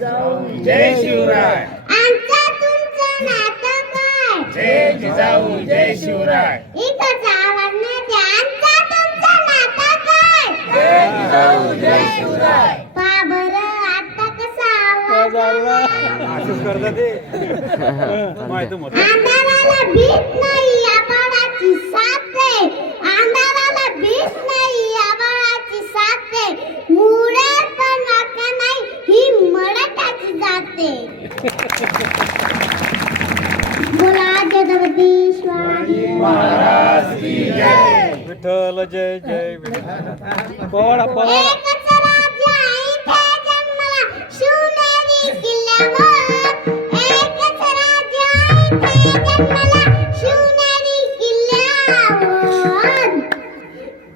जय शिवराय. आमचं तुमचं नातं काय? जय जिजाऊ जय शिवराय. इथंच आवाज नाही द्या. आमचं तुमचं नातं काय? जय जिजाऊ जय शिवराय. पहा बरं आता कसा आवाज आला. असंच करतात ते माहिती होतं. अंधाराला भीत नाही आभाळाची साथ आहे. अंधाराला भीत नाही आभाळाची साथ आहे. मुळात पण वाका नाही ही मराठाची जाते. बोला छत्रपती शिवाजी महाराज की जय. विठ्ठल जय जय विठ्ठल. पोळा पोळा. एकच राज्य इथे जन्मला शिवनेरी किल्ल्यावर. एकच राज्य इथे जन्मला शिवनेरी किल्ल्यावर.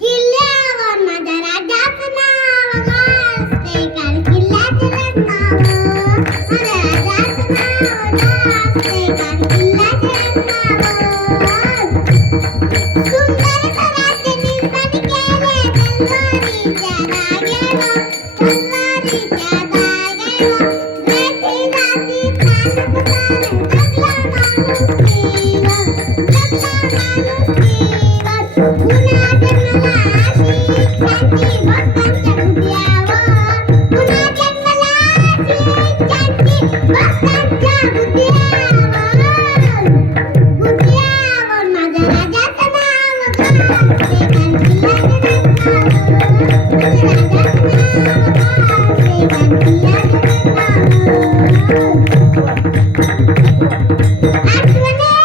किल्ल्यावर माझ्या राजाचं नाव गाजते काल किल्ल्याचं नाव. माझ्या राजाचं नाव गाजते काल किल्ल्याचं नाव. सुंदर स्वराज्य निर्माण केले तलवारीच्या धाग्यानं. तलवारीच्या धाग्यानं. जेथे जाती प्राण तुझा जगला माणुसकीवर. जगला माणुसकीवर. पुन्हा जन्मला अशी इच्छाची भक्तांच्या हृदयावर. पुन्हा जन्मला अशी इच्छाची भक्तांच्या हृदयावर. हृदयावर माझ्या राजाचं नाव गाजते काल किल्ल्याचं नाव. माझ्या राजाचं नाव गाजते काल किल्ल्याचं नाव. आठवण येते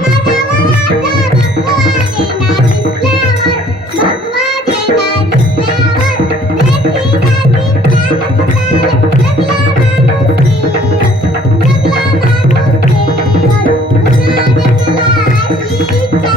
मनावर आता भगवा झेंडा दिसल्यावर. भगवा झेंडा दिसल्यावर. जेथे जाती प्राण तुझा जगला माणुसकीवर. जगला माणुसकीवर. पुन्हा जन्मला अशी इच्छा